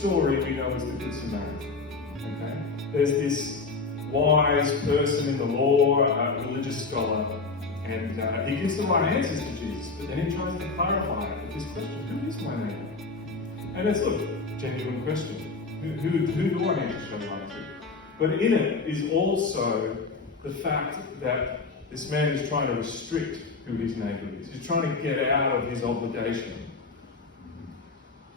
story we know is the Good Samaritan. Okay? There's this wise person in the law, a religious scholar, and he gives the right answers to Jesus, but then he tries to clarify it with this question: who is my neighbour? And it's a genuine question. Who do I need to show love to? But in it is also the fact that this man is trying to restrict who his neighbour is. He's trying to get out of his obligation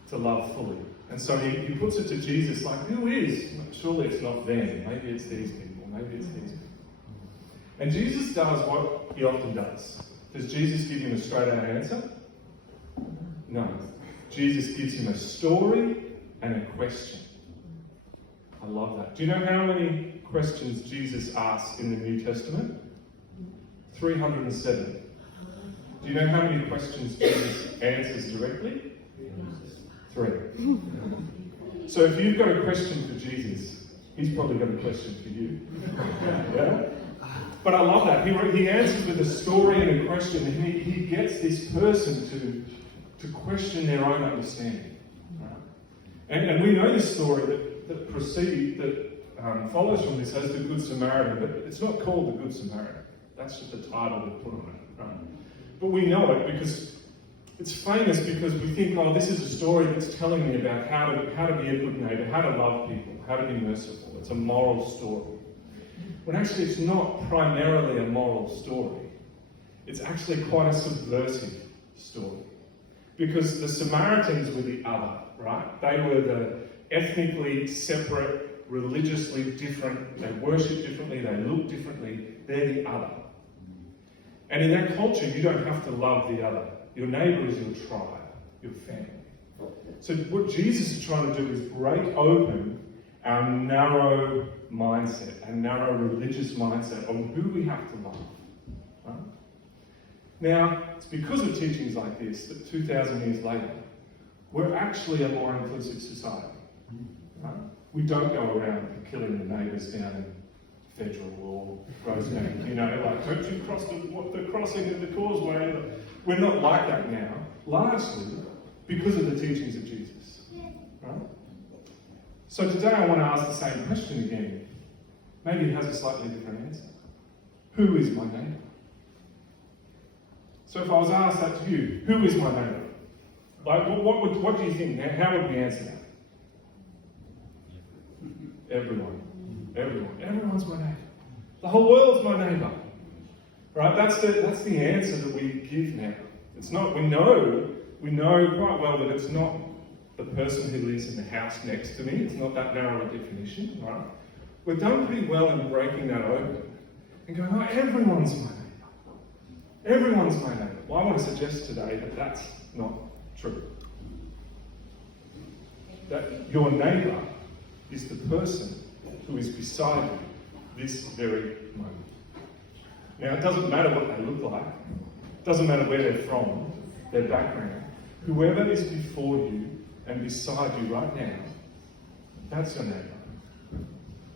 to love fully. And so he puts it to Jesus like, who is? Surely it's not them. Maybe it's these people. Maybe it's these people. And Jesus does what he often does. Does Jesus give him a straight out answer? No. Jesus gives him a story and a question. I love that. Do you know how many questions Jesus asks in the New Testament? 307. Do you know how many questions Jesus answers directly? 3. So if you've got a question for Jesus, he's probably got a question for you. Yeah? But I love that. He answers with a story and a question, and he gets this person to question their own understanding. Right? And we know this story that follows from this as the Good Samaritan, but it's not called the Good Samaritan. That's just a title they put on it. Right? But we know it because it's famous, because we think, oh, this is a story that's telling me about how to be a good neighbour, how to love people, how to be merciful. It's a moral story. When actually it's not primarily a moral story. It's actually quite a subversive story. Because the Samaritans were the other, right? They were the ethnically separate, religiously different, they worship differently, they look differently, they're the other. And in that culture, you don't have to love the other. Your neighbour is your tribe, your family. So what Jesus is trying to do is break open our narrow mindset, our narrow religious mindset on who we have to love. Right? Now, it's because of teachings like this that 2,000 years later, we're actually a more inclusive society. Right? We don't go around killing the neighbours down in Federal or Rosebank, like, don't you cross the crossing of the causeway? We're not like that now, largely because of the teachings of Jesus. Right? So today I want to ask the same question again. Maybe it has a slightly different answer. Who is my neighbour? So if I was asked that to you, who is my neighbour? Like, what do you think? How would we answer that? Everyone. Everyone's my neighbour. The whole world's my neighbour. Right? That's the answer that we give now. It's not. We know quite well that it's not the person who lives in the house next to me. It's not that narrow a definition. Right? We've done pretty well in breaking that open and going, oh, everyone's my neighbour. Everyone's my neighbour. Well, I want to suggest today that that's not true. That your neighbour is the person who is beside you this very moment. Now, it doesn't matter what they look like. It doesn't matter where they're from, their background. Whoever is before you and beside you right now, that's your neighbour.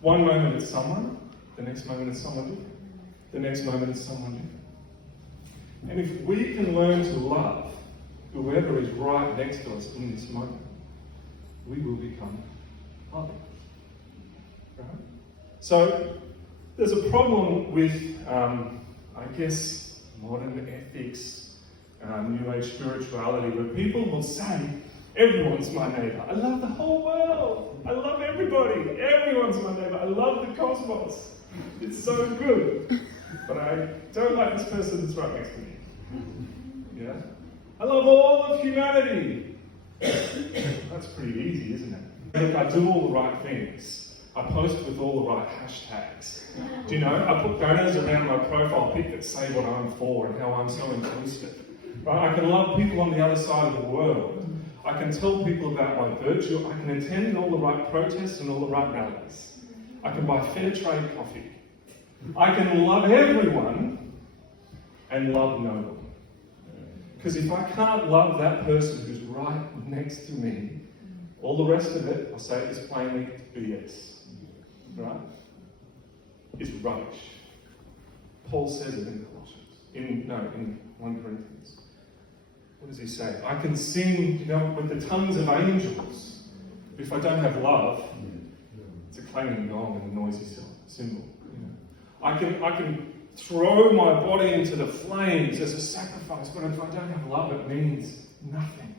One moment it's someone, the next moment it's someone different. The next moment it's someone different. And if we can learn to love whoever is right next to us in this moment, we will become loving. Right? So, there's a problem with, modern ethics, New Age spirituality, where people will say, everyone's my neighbour. I love the whole world. I love everybody. Everyone's my neighbour. I love the cosmos. It's so good. But I don't like this person that's right next to me. Yeah? I love all of humanity. That's pretty easy, isn't it? If I do all the right things, I post with all the right hashtags. Do you know? I put banners around my profile pic that say what I'm for and how I'm so inclusive. Right? I can love people on the other side of the world. I can tell people about my virtue. I can attend all the right protests and all the right rallies. I can buy fair trade coffee. I can love everyone and love no one. Because if I can't love that person who's right next to me, all the rest of it, I'll say this plainly, BS. Right? Is rubbish. Paul says it in Colossians. In 1 Corinthians. What does he say? I can sing, with the tongues of angels, If I don't have love, it's a clanging gong and a noisy cymbal. You know. I can throw my body into the flames as a sacrifice, but if I don't have love, it means nothing.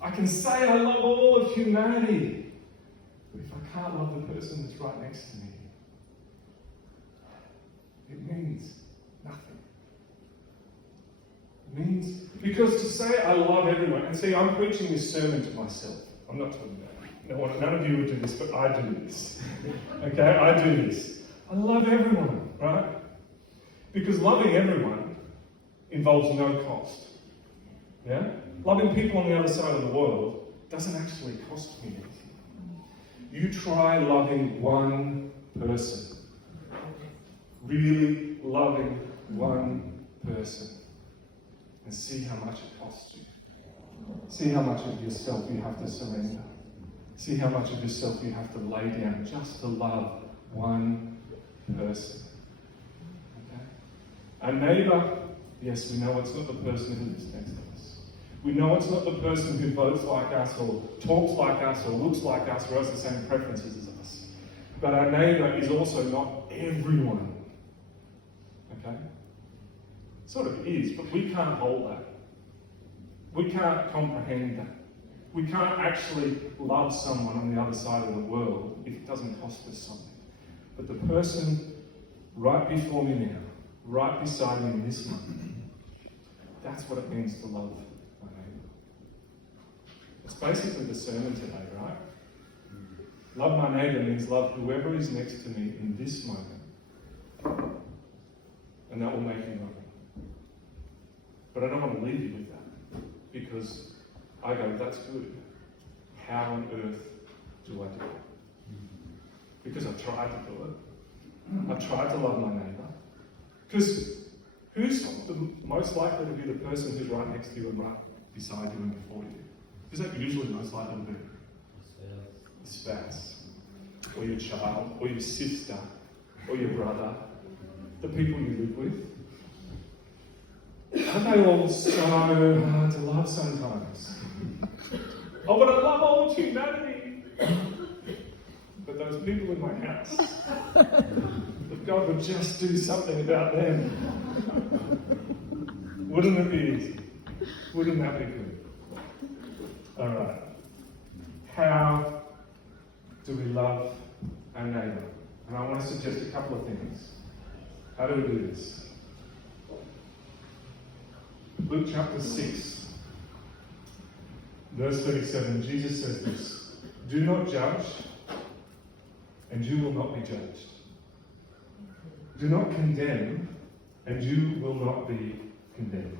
I can say I love all of humanity, but if I can't love the person that's right next to me, it means nothing. It means, because to say I love everyone, and see, I'm preaching this sermon to myself. I'm not talking about it. None of you would do this, but I do this. Okay, I do this. I love everyone, right? Because loving everyone involves no cost. Yeah? Loving people on the other side of the world doesn't actually cost me anything. You try loving one person. Really loving one person. And see how much it costs you. See how much of yourself you have to surrender. See how much of yourself you have to lay down just to love one person. Okay? Our neighbour, yes, we know it's not the person who lives next to us. We know it's not the person who votes like us or talks like us or looks like us or has the same preferences as us. But our neighbour is also not everyone. Okay? Sort of is, but we can't hold that. We can't comprehend that. We can't actually love someone on the other side of the world if it doesn't cost us something. But the person right before me now, right beside me in this moment, that's what it means to love my neighbour. It's basically the sermon today, right? Love my neighbour means love whoever is next to me in this moment. And that will make me love him. But I don't want to leave you with that. Because I go, that's good. How on earth do I do it? Because I've tried to do it. I've tried to love my neighbour. Because who's the most likely to be the person who's right next to you and right beside you and before you? Who's that usually most likely to be? The spouse. Or your child. Or your sister. Or your brother. The people you live with. Aren't they all so hard to love sometimes? Oh, but I love all of humanity. But those people in my house, if God would just do something about them, wouldn't it be easy? Wouldn't that be good? All right. How do we love our neighbour? And I want to suggest a couple of things. How do we do this? Luke chapter 6, verse 37, Jesus says this: do not judge, and you will not be judged. Do not condemn, and you will not be condemned.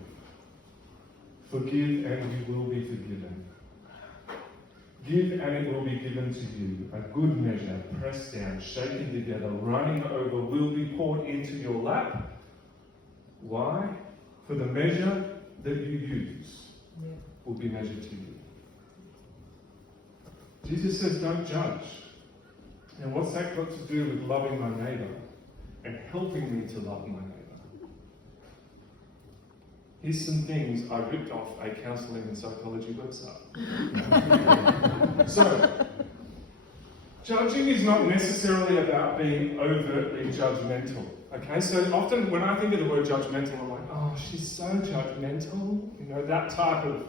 Forgive, and you will be forgiven. Give, and it will be given to you. A good measure, pressed down, shaken together, running over, will be poured into your lap. Why? For the measure that you use will be measured to you. Jesus says, don't judge. And what's that got to do with loving my neighbour and helping me to love my neighbour? Here's some things I ripped off a counselling and psychology website. So, judging is not necessarily about being overtly judgmental. Okay, so often when I think of the word judgmental, I'm like, oh, she's so judgmental. You know, that type of,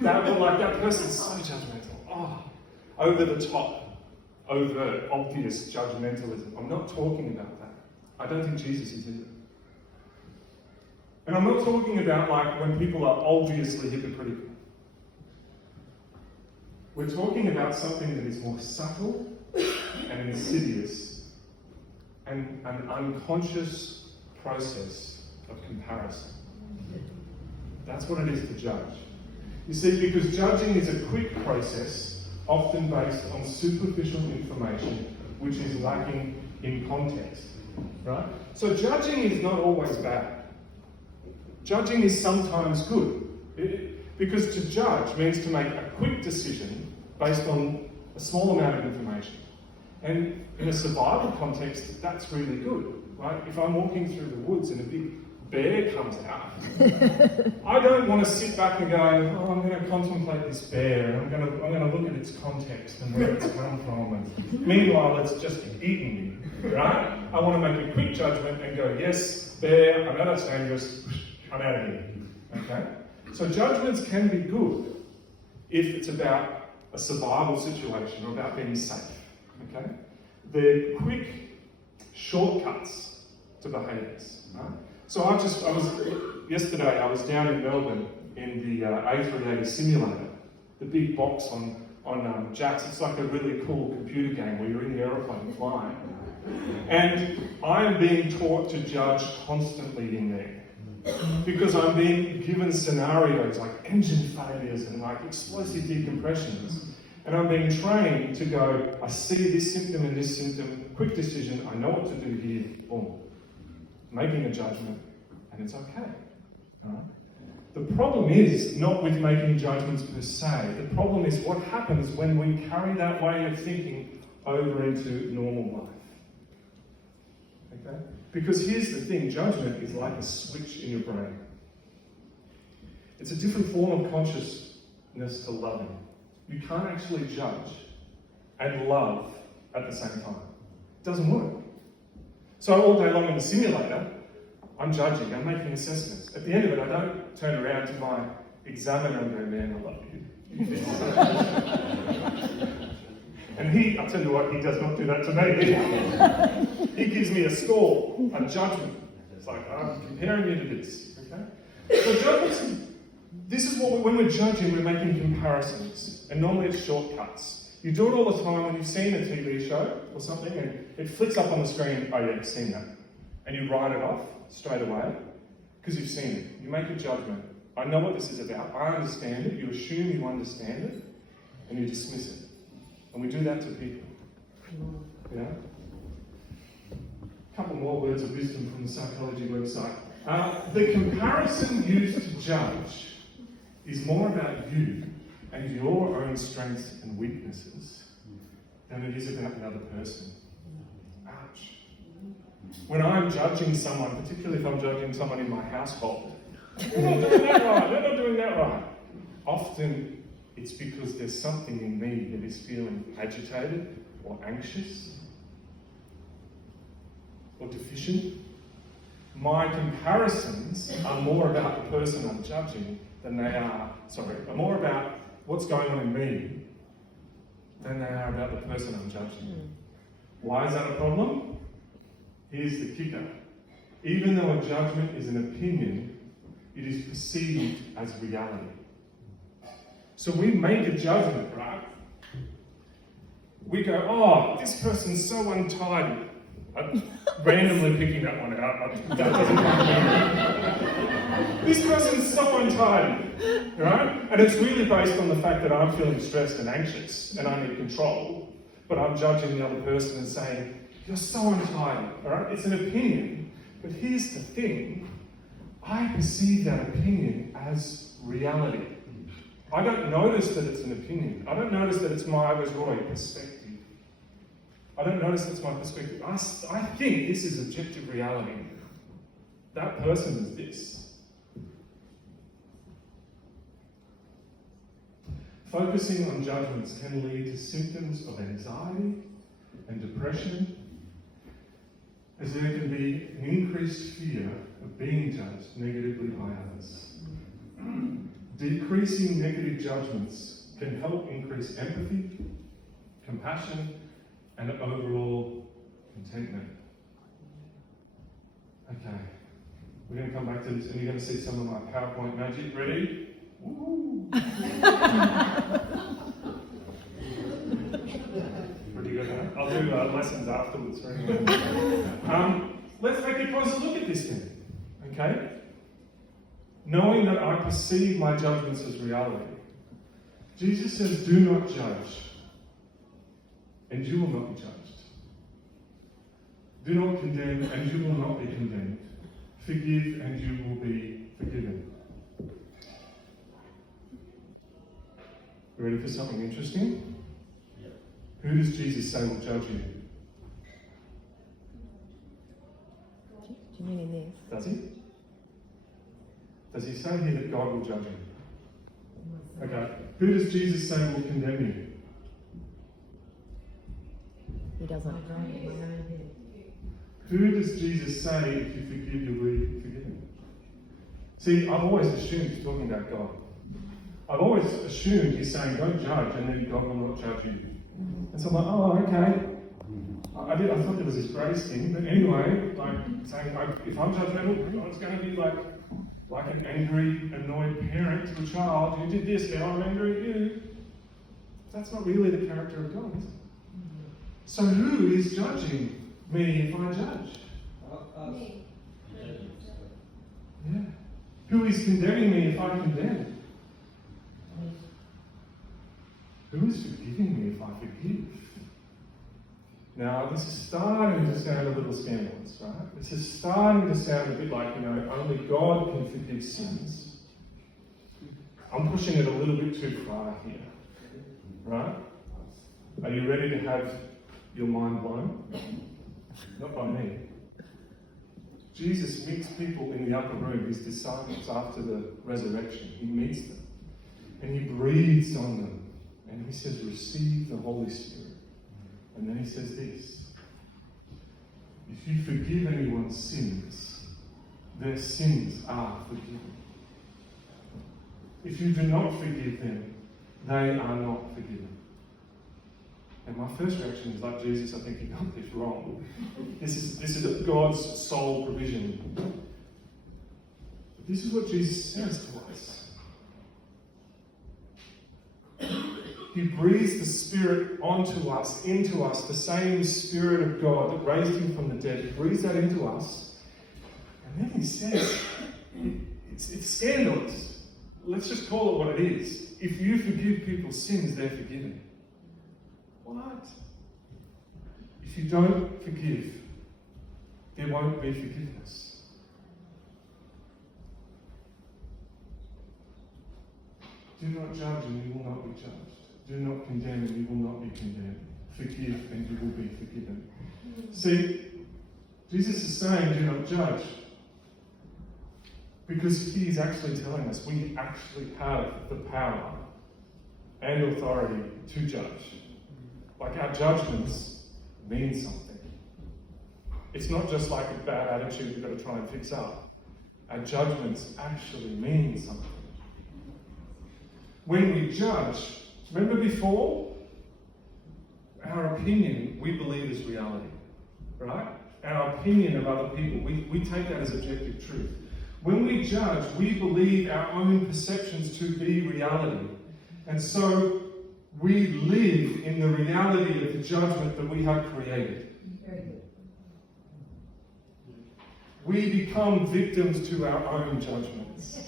that person's so judgmental. Oh, over the top, overt, obvious judgmentalism. I'm not talking about that. I don't think Jesus is either. And I'm not talking about like when people are obviously hypocritical. We're talking about something that is more subtle and insidious, and an unconscious process of comparison. That's what it is to judge. You see, because judging is a quick process, often based on superficial information, which is lacking in context. Right? So judging is not always bad. Judging is sometimes good. Because to judge means to make a quick decision based on a small amount of information. And in a survival context, that's really good, right? If I'm walking through the woods in a big bear comes out, I don't want to sit back and go, oh, I'm going to contemplate this bear, and I'm going to look at its context and where it's come from, and meanwhile it's just eaten me, right? I want to make a quick judgment and go, yes, bear, I know that's dangerous, I'm out of here, okay? So judgments can be good if it's about a survival situation or about being safe, okay? They're quick shortcuts to behaviours, right? So yesterday I was down in Melbourne in the A380 simulator, the big box on Jack's. It's like a really cool computer game where you're in the aeroplane flying. And I am being taught to judge constantly in there. Because I'm being given scenarios like engine failures and like explosive decompressions. And I'm being trained to go, I see this symptom and this symptom, quick decision, I know what to do here, boom. Making a judgment, and it's okay. All right? The problem is not with making judgments per se. The problem is what happens when we carry that way of thinking over into normal life. Okay? Because here's the thing, judgment is like a switch in your brain. It's a different form of consciousness to loving. You can't actually judge and love at the same time. It doesn't work. So all day long in the simulator, I'm judging, I'm making assessments. At the end of it, I don't turn around to my examiner and go, man, I love you. And I'll tell you what, he does not do that to me. He gives me a score, a judgment. It's like, I'm comparing you to this, okay? So judgments, this is what, when we're judging, we're making comparisons. And normally it's shortcuts. You do it all the time when you've seen a TV show or something and it flicks up on the screen, oh yeah, I've seen that. And you write it off straight away because you've seen it. You make a judgment. I know what this is about. I understand it. You assume you understand it and you dismiss it. And we do that to people. Yeah? A couple more words of wisdom from the psychology website. The comparison used to judge is more about you and your own strengths and weaknesses than it is about another person. Ouch. When I'm judging someone, particularly if I'm judging someone in my household, they're not doing that right, they're not doing that right. Often it's because there's something in me that is feeling agitated or anxious or deficient. My comparisons are more about the person I'm judging than they are more about what's going on in me than they are about the person I'm judging. Why is that a problem? Here's the kicker. Even though a judgment is an opinion, it is perceived as reality. So we make a judgment, right? We go, oh, this person's so untidy. I'm randomly picking that one out. That doesn't come This person's so untidy, right? And it's really based on the fact that I'm feeling stressed and anxious and I need control. But I'm judging the other person and saying, you're so untidy, all right? It's an opinion. But here's the thing. I perceive that opinion as reality. I don't notice that it's an opinion. I don't notice that it's my Roy perspective. I don't notice that's my perspective. I think this is objective reality. That person is this. Focusing on judgments can lead to symptoms of anxiety and depression, as there can be an increased fear of being judged negatively by others. Decreasing negative judgments can help increase empathy, compassion, and overall contentment. Okay, we're going to come back to this and you're going to see some of my PowerPoint magic. Ready? Woo! Pretty good, huh? I'll do lessons afterwards for anyone. Let's take a closer look at this thing, okay? Knowing that I perceive my judgments as reality. Jesus says, do not judge, and you will not be judged. Do not condemn, and you will not be condemned. Forgive, and you will be forgiven. Ready for something interesting? Yeah. Who does Jesus say will judge you? Do you mean in this? Does he? Does he say here that God will judge him? Okay. Who does Jesus say will condemn you? He doesn't. Who does Jesus say if you forgive, you'll be forgiven? See, I've always assumed he's talking about God. I've always assumed he's saying, don't judge, and then God will not judge you. And so I'm like, oh, okay. I thought there was this grace thing, but anyway, like saying, if I'm judgmental, God's going to be like an angry, annoyed parent to a child. You did this, now I'm angry at you. That's not really the character of God, is it? So who is judging me if I judge? Me. Yeah. Who is condemning me if I condemn? Who is forgiving me if I forgive? Now, this is starting to sound a little scandalous, right? This is starting to sound a bit like, only God can forgive sins. I'm pushing it a little bit too far here, right? Are you ready to have your mind blown? Not by me. Jesus meets people in the upper room, his disciples, after the resurrection. He meets them and he breathes on them and he says, receive the Holy Spirit. And then he says this: if you forgive anyone's sins, their sins are forgiven. If you do not forgive them, they are not forgiven. And my first reaction is like, Jesus, I think you got this wrong. This is God's sole provision. But this is what Jesus says to us. He breathes the Spirit onto us, into us, the same Spirit of God that raised him from the dead. He breathes that into us. And then he says, it's scandalous. Let's just call it what it is. If you forgive people's sins, they're forgiven. What? If you don't forgive, there won't be forgiveness. Do not judge and you will not be judged. Do not condemn and you will not be condemned. Forgive and you will be forgiven. See, Jesus is saying, do not judge. Because he is actually telling us we actually have the power and authority to judge. Like our judgments mean something. It's not just like a bad attitude we've got to try and fix up. Our judgments actually mean something. When we judge, remember before? Our opinion, we believe is reality. Right? Our opinion of other people, we take that as objective truth. When we judge, we believe our own perceptions to be reality. And so we live in the reality of the judgment that we have created. We become victims to our own judgments.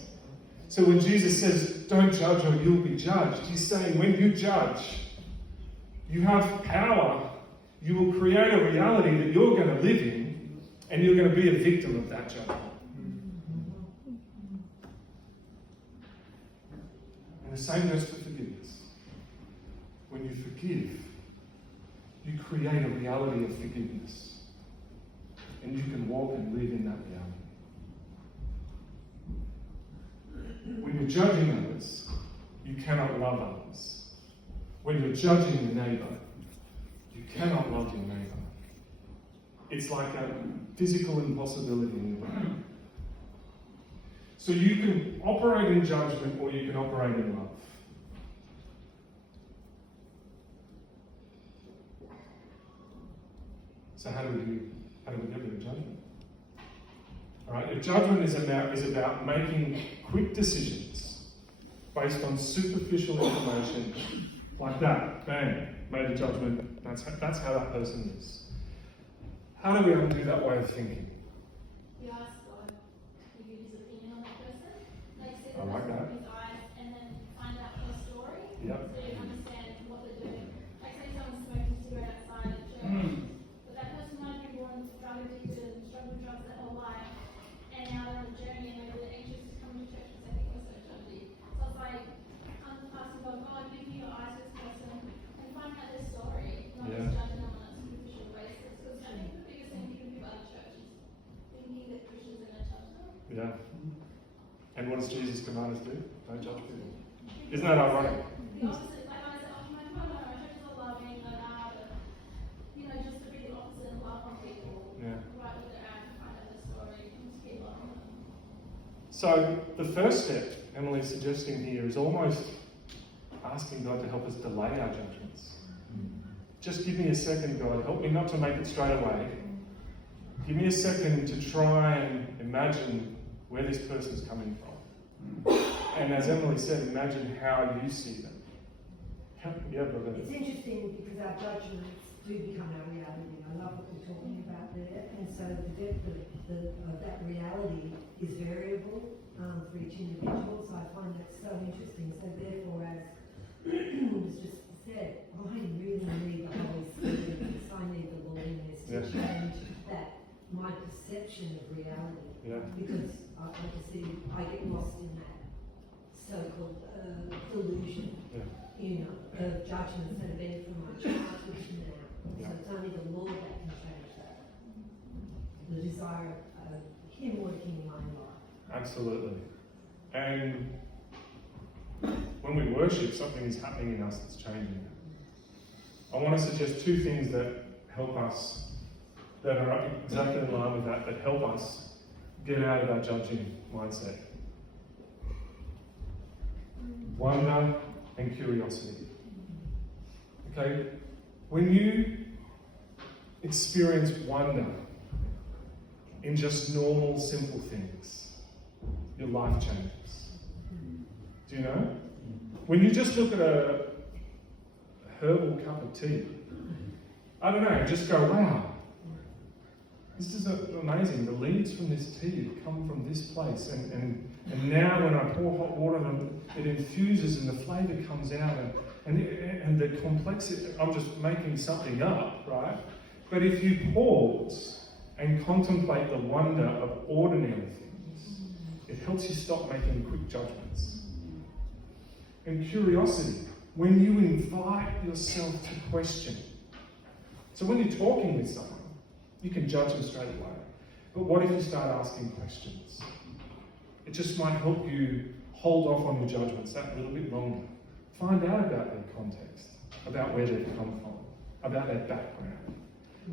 So when Jesus says, don't judge or you'll be judged, he's saying when you judge, you have power. You will create a reality that you're going to live in, and you're going to be a victim of that judgment. And the same goes for forgiveness. When you forgive, you create a reality of forgiveness. And you can walk and live in that reality. When you're judging others, you cannot love others. When you're judging your neighbour, you cannot love your neighbour. It's like a physical impossibility in your brain. So you can operate in judgment or you can operate in love. So how do we get rid of judgment? All right, if judgment is about making quick decisions based on superficial information, like that, bang, made a judgment. That's how that person is. How do we undo that way of thinking? You ask God to give his opinion on that person. Like, see I like that. his eyes and then find out their story. Yep. So you understand what they're doing. Like, say someone's smoking a cigarette outside at church. But that person might be born drug addicted and struggled with drugs their whole life. And now they're on a journey and maybe they're anxious to come to church because they think we're so judgy. So it's like, I'm asking God, give me your eyes to this person and find out their story. Not just judging them on a superficial basis. Because I think the biggest thing people do out of church is thinking that Christians are going to judge them. Yeah. And what does Jesus command us to do? Don't judge people. Isn't that ironic? The opposite, like I said, oh my God, no, churches are loving, just to be the opposite and love on people. Yeah. Right where they're at, find out their story, and just keep loving them. So the first step Emily's suggesting here is almost asking God to help us delay our judgments. Just give me a second, God. Help me not to make it straight away. Give me a second to try and imagine where this person's coming from. And as Emily said, imagine how you see them. Yeah, brother. It's interesting because our judgments do become our reality. I love what we're talking about there. And so the depth of that reality is variable for each individual. So I find that so interesting. So therefore, as was just said, I really need the Holy Spirit. I need the willingness to change that, my perception of reality. Yeah. Because I get lost in that so-called delusion. Yeah. Of judgments that have been from my childhood to now. Yeah. So it's only the Lord that can change that. The desire of Him working in my life. Absolutely. And when we worship, something is happening in us that's changing. I want to suggest two things that help us, that are exactly in line with that help us get out of our judging mindset. Wonder and curiosity. Okay? When you experience wonder in just normal, simple things, your life changes. Do you know? When you just look at a herbal cup of tea, I don't know, just go, wow, this is amazing. The leaves from this tea come from this place. And now when I pour hot water on it, it infuses and the flavour comes out. And the complexity, I'm just making something up, right? But if you pause and contemplate the wonder of ordinary things, it helps you stop making quick judgments. And curiosity, when you invite yourself to question. So when you're talking with someone, you can judge them straight away. But what if you start asking questions? It just might help you hold off on your judgments that little bit longer. Find out about their context, about where they've come from, about their background.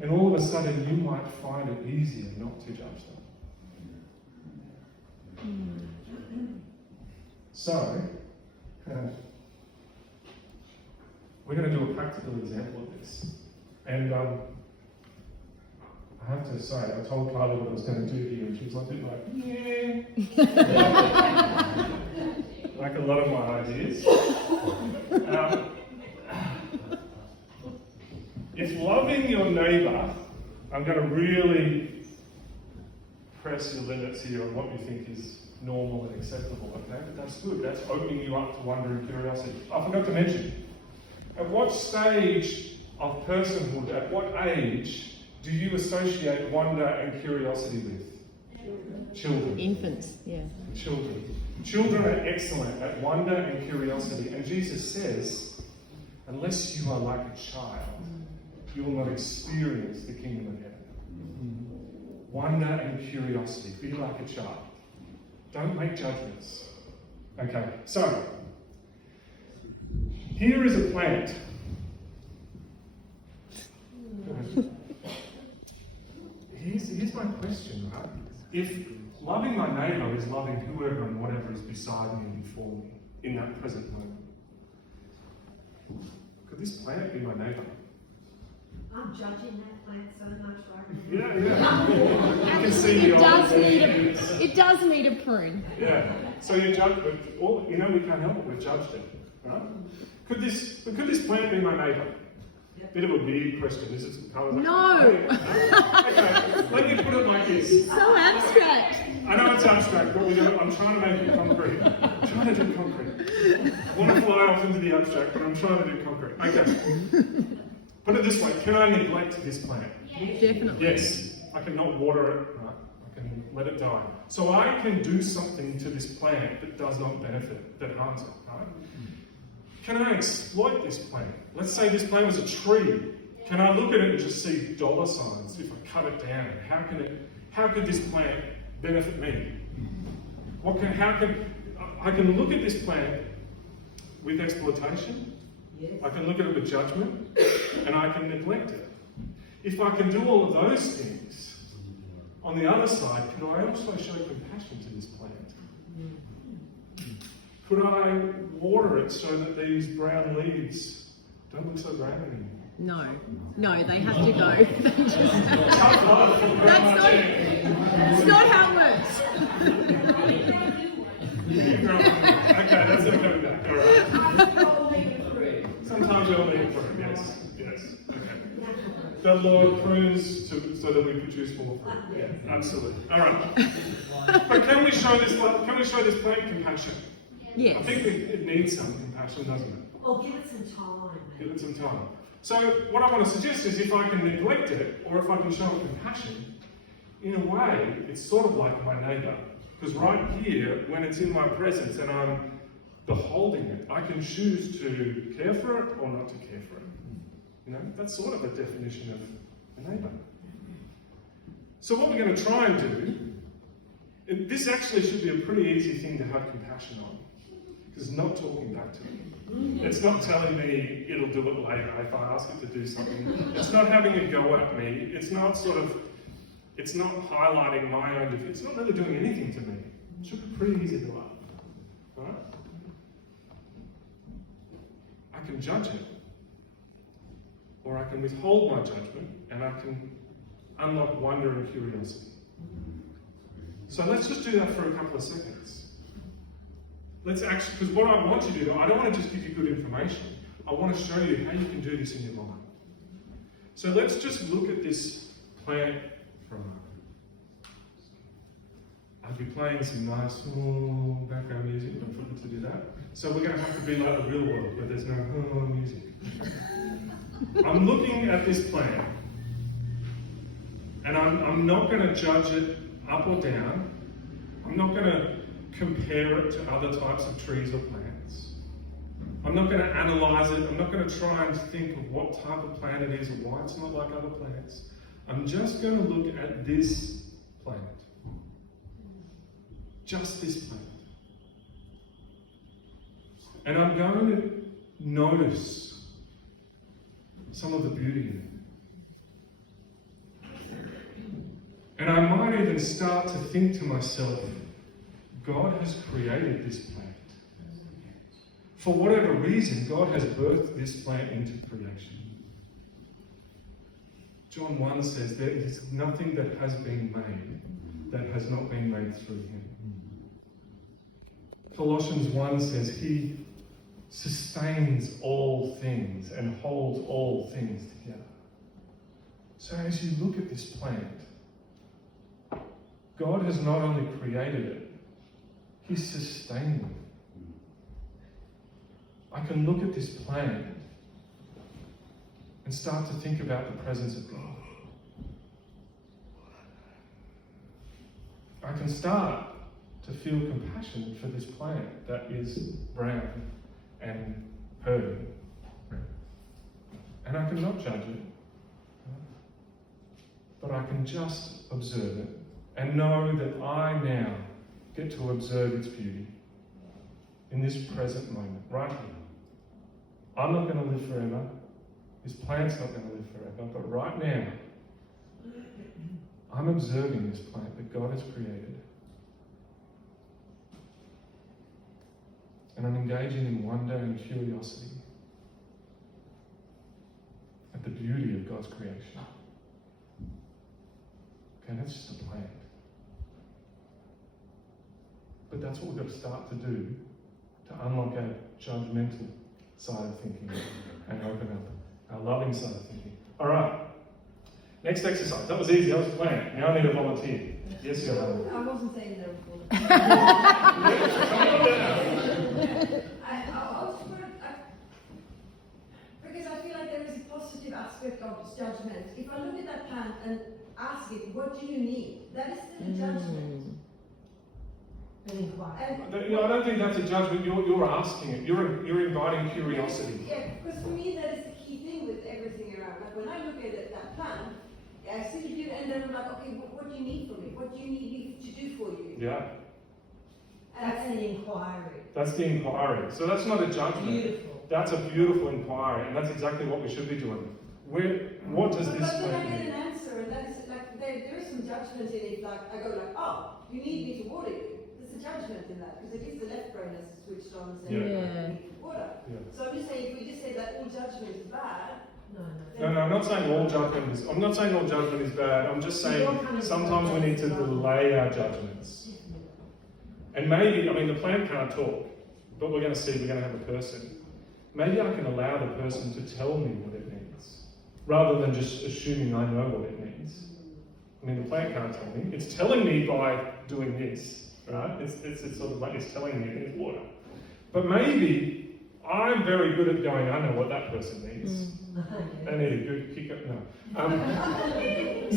And all of a sudden you might find it easier not to judge them. So, we're going to do a practical example of this. And I have to say, I told Carla what I was going to do here, and she was like a bit like, yeah. Like a lot of my ideas. If loving your neighbour, I'm going to really press your limits here on what you think is normal and acceptable, okay? But that's good. That's opening you up to wonder and curiosity. I forgot to mention, at what stage of personhood, at what age, do you associate wonder and curiosity with? Children. Infants, yeah. Children. Children are excellent at wonder and curiosity. And Jesus says, unless you are like a child, you will not experience the kingdom of heaven. Wonder and curiosity. Be like a child. Don't make judgments. Okay, so here is a plant. Here's my question, right? If loving my neighbour is loving whoever and whatever is beside me and before me in that present moment, could this plant be my neighbour? I'm judging that plant so much right Yeah. now. You can see It does need a prune. Yeah. So you judge, but we can't help it. We've judged it, right? Could this plant be my neighbour? Bit of a weird question. Is it kind of like, No. Okay. Let me put it like this. So abstract. I know it's abstract, but I'm trying to make it concrete. I'm trying to do concrete. I want to fly off into the abstract, but I'm trying to do concrete. Okay. Put it this way. Can I neglect this plant? Definitely. Yes. I can not water it. Right. I can let it die. So I can do something to this plant that does not benefit, that harms it. Right? Can I exploit this plant? Let's say this plant was a tree. Can I look at it and just see dollar signs if I cut it down? How could this plant benefit me? I can look at this plant with exploitation, Yes. I can look at it with judgment, and I can neglect it. If I can do all of those things, on the other side, could I also show compassion to this plant? Could I water it so that these brown leaves don't look so brown anymore? No, they have to go. That's not how it works. Okay, that's it coming back. All right. Sometimes we all need a prune, yes. Okay. The Lord prunes so that we produce more fruit. Yeah, absolutely. All right. But can we show this plant compassion? Yes. I think it needs some compassion, doesn't it? Or give it some time. Give it some time. So what I want to suggest is if I can neglect it, or if I can show it compassion, in a way, it's sort of like my neighbour. Because right here, when it's in my presence and I'm beholding it, I can choose to care for it or not to care for it. You know, that's sort of a definition of a neighbour. So what we're going to try and do, this actually should be a pretty easy thing to have compassion on. Because it's not talking back to me. It's not telling me it'll do it later if I ask it to do something. It's not having a go at me. It's not highlighting my own defeat. It's not really doing anything to me. It should be pretty easy to love. Right? I can judge it. Or I can withhold my judgment and I can unlock wonder and curiosity. So let's just do that for a couple of seconds. Let's actually, because what I want to do, I don't want to just give you good information. I want to show you how you can do this in your mind. So let's just look at this plant for a moment. I'll be playing some nice background music. Don't forget to do that. So we're going to have to be like the real world where there's no music. I'm looking at this plant and I'm not going to judge it up or down. I'm not going to compare it to other types of trees or plants. I'm not going to analyze it. I'm not going to try and think of what type of plant it is or why it's not like other plants. I'm just going to look at this plant. Just this plant. And I'm going to notice some of the beauty in it. And I might even start to think to myself, God has created this plant. For whatever reason, God has birthed this plant into creation. John 1 says there is nothing that has been made that has not been made through him. Colossians 1 says he sustains all things and holds all things together. So as you look at this plant, God has not only created it, he's sustaining it. I can look at this plant and start to think about the presence of God. I can start to feel compassion for this plant that is brown and hurting. And I cannot judge it, but I can just observe it and know that I now get to observe its beauty in this present moment, right here. I'm not going to live forever. This plant's not going to live forever, but right now, I'm observing this plant that God has created. And I'm engaging in wonder and curiosity at the beauty of God's creation. Okay, that's just a plant. But that's what we've got to start to do to unlock our judgmental side of thinking and open up our loving side of thinking. All right. Next exercise. That was easy. That was a plan. Now I need a volunteer. Yes, you're right. I wasn't saying there before. Because I feel like there is a positive aspect of judgment. If I look at that plant and ask it, what do you need? That is still a judgment. I don't think that's a judgment. You're asking it. You're inviting curiosity. Yeah, because for me that is the key thing with everything around. Like when I look at that plant, I see you and then I'm like, okay, what do you need from me? What do you need me to do for you? Yeah. That's an inquiry. That's the inquiry. So that's not a judgment. Beautiful. That's a beautiful inquiry, and that's exactly what we should be doing. What does this But then I mean? get an answer, and that's like there is some judgment in it. Like I go like, oh, you need me to water you. There's a judgment in that because it is the left brain that's switched on and saying, Yeah. you need water. Yeah. So I'm just saying, if we just say that all judgment is bad, No, I'm not saying all judgment is. I'm not saying all judgment is bad. I'm just saying sometimes we need to delay our judgments. And maybe, I mean, the plant can't talk, but we're going to see. We're going to have a person. Maybe I can allow the person to tell me what it means, rather than just assuming I know what it means. I mean, the plant can't tell me. It's telling me by doing this, right? It's sort of like it's telling me it's water. But maybe I'm very good at going, I know what that person means. They need a good kick up. No.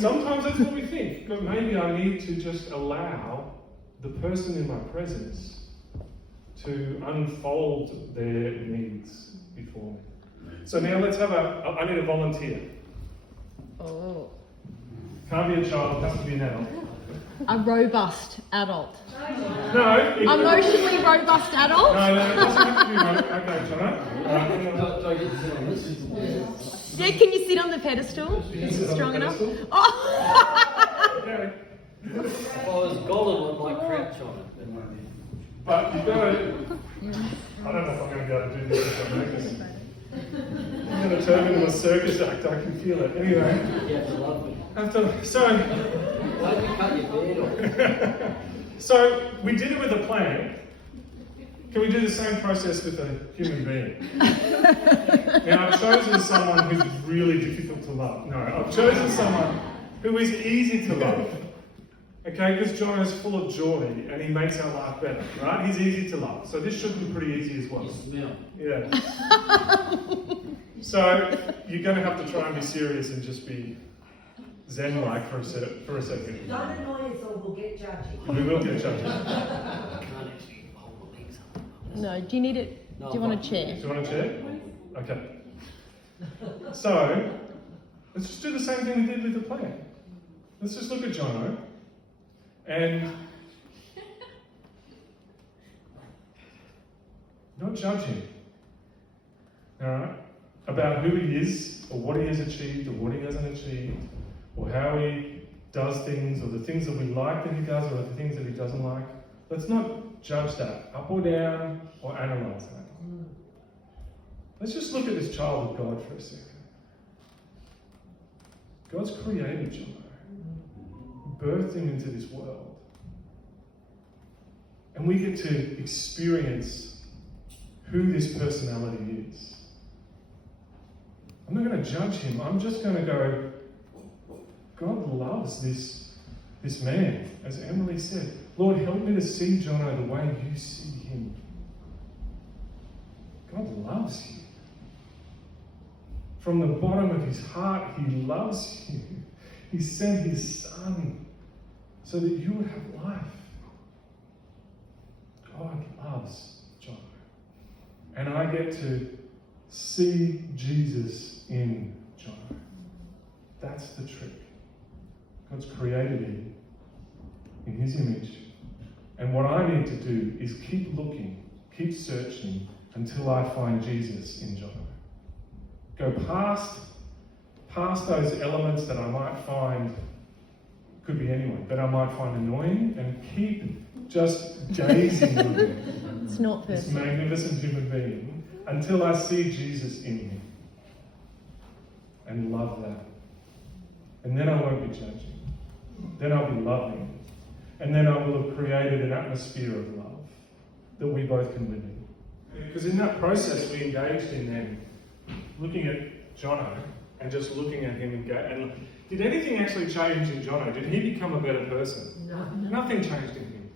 Sometimes that's what we think, but maybe I need to just allow the person in my presence to unfold their needs before me. So now let's have I need a volunteer. Oh. Can't be a child, has to be an adult. A robust adult. No. Emotionally robust adult? No, it doesn't have to be right. Okay, Jono. Yeah, can you sit on the pedestal? You can Is sit it on strong the enough? pedestal. Oh! Okay. If I was golden, I might crouch on it. But you've got to. I don't know if I'm going to be able to do this if I make this. I'm going to turn into a circus act, I can feel it. Anyway. You have to love me. So, Why did you cut your beard off? so we did it with a plant. Can we do the same process with a human being? Now, I've chosen someone who's really difficult to love. No, I've chosen someone who is easy to love. Okay, because John is full of joy and he makes our life better, right? He's easy to love. So this should be pretty easy as well. You smell. Yeah. So you're going to have to try and be serious and just be zen-like for a second. Don't annoy us or we'll get judgy. We will get judged. I can't actually hold my legs up. No, do you need it? Do you want a chair? Do you want a chair? Okay. So, let's just do the same thing we did with the plant. Let's just look at Jono and not judge him. Alright? About who he is, or what he has achieved, or what he hasn't achieved, or how he does things, or the things that we like that he does, or the things that he doesn't like. Let's not judge that up or down, or analyze that. Let's just look at this child of God for a second. God's created Jono, birthed him into this world. And we get to experience who this personality is. I'm not going to judge him. I'm just going to go, God loves this man. As Emily said, Lord, help me to see Jono the way you see him. God loves you. From the bottom of his heart, he loves you. He sent his son so that you would have life. God loves Jono. And I get to see Jesus in Jono. That's the trick. God's created him in his image. And what I need to do is keep looking, keep searching until I find Jesus in Jono. Go past those elements that I might find, could be anyone, that I might find annoying, and keep just gazing on him, It's not this personal. magnificent human being, until I see Jesus in him. And love that. And then I won't be judging. Then I'll be loving. And then I will have created an atmosphere of love that we both can live in. Because in that process we engaged in then, looking at Jono and just looking at him and did anything actually change in Jono? Did he become a better person? No. Nothing changed in him.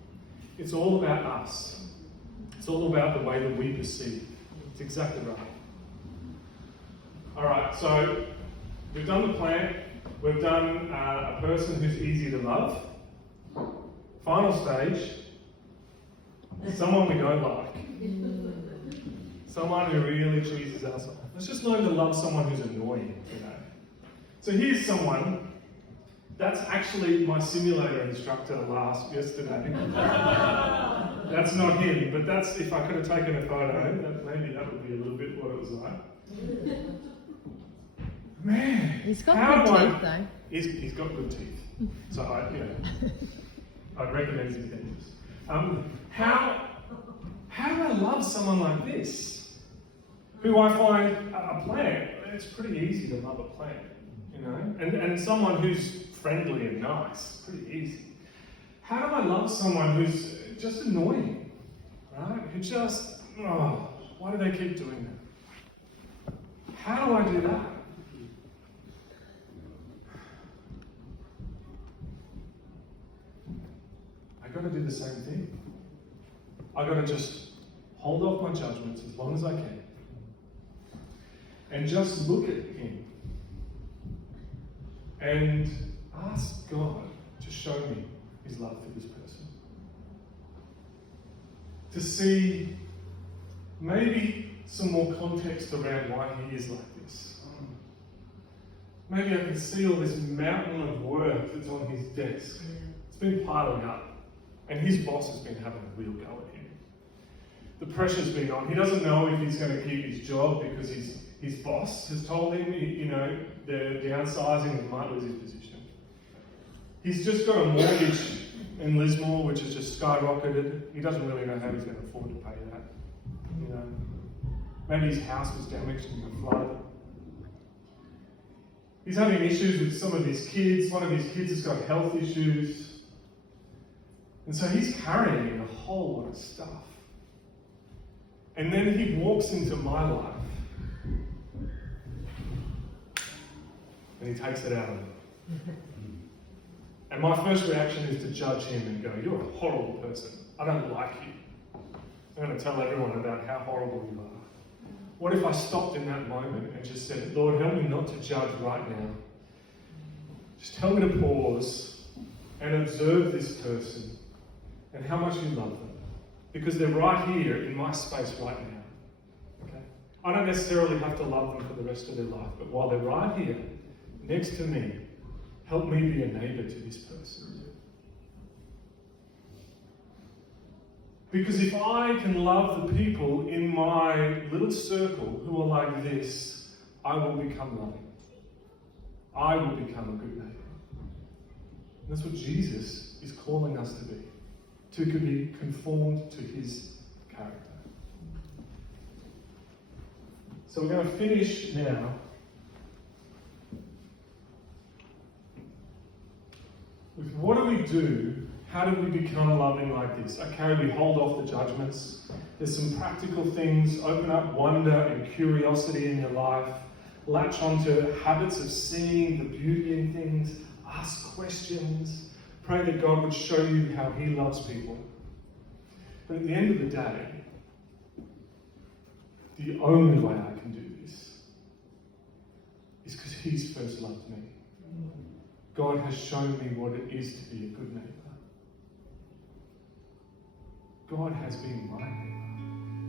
It's all about us. It's all about the way that we perceive. It's exactly right. Alright, so we've done the plant. We've done a person who's easy to love. Final stage, someone we don't like. Someone who really cheeses us off. Let's just learn to love someone who's annoying today. So here's someone, that's actually my simulator instructor yesterday. That's not him, but that's, if I could have taken a photo, maybe that would be a little bit what it was like. Man, He's got how good do I- teeth though. He's got good teeth. So I'd recommend his dentist. How do I love someone like this? Who I find a plant, it's pretty easy to love a plant, and someone who's friendly and nice, pretty easy. How do I love someone who's just annoying, right? Who just, why do they keep doing that? How do I do that? I got to do the same thing. I got to just hold off my judgments as long as I can, and just look at him and ask God to show me his love for this person. To see maybe some more context around why he is like this. Maybe I can see all this mountain of work that's on his desk. It's been piling up, and his boss has been having a real go at him. The pressure's been on. He doesn't know if he's going to keep his job because his boss has told him, they're downsizing and he might lose his position. He's just got a mortgage in Lismore which has just skyrocketed. He doesn't really know how he's going to afford to pay that. Maybe his house was damaged in the flood. He's having issues with some of his kids. One of his kids has got health issues. And so he's carrying a whole lot of stuff. And then he walks into my life and he takes it out of me. And my first reaction is to judge him and go, you're a horrible person. I don't like you. I'm going to tell everyone about how horrible you are. What if I stopped in that moment and just said, Lord, help me not to judge right now. Just help me to pause and observe this person and how much you love them. Because they're right here in my space right now. Okay? I don't necessarily have to love them for the rest of their life, but while they're right here, next to me, help me be a neighbour to this person. Because if I can love the people in my little circle who are like this, I will become loving. I will become a good neighbour. And that's what Jesus is calling us to be be conformed to his character. So we're going to finish now with what do we do? How do we become loving like this? Okay, we hold off the judgments. There's some practical things. Open up wonder and curiosity in your life. Latch onto habits of seeing the beauty in things. Ask questions. Pray that God would show you how he loves people. But at the end of the day, the only way I can do this is because he's first loved me. God has shown me what it is to be a good neighbour. God has been my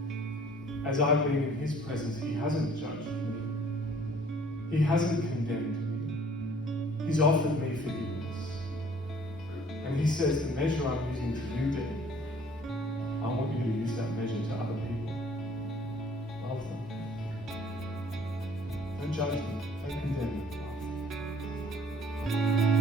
neighbour. As I've been in his presence, he hasn't judged me. He hasn't condemned me. He's offered me forgiveness. And he says, the measure I'm using to you, Debbie, I want you to use that measure to other people. Love them. Don't judge them. Don't condemn them. Love them.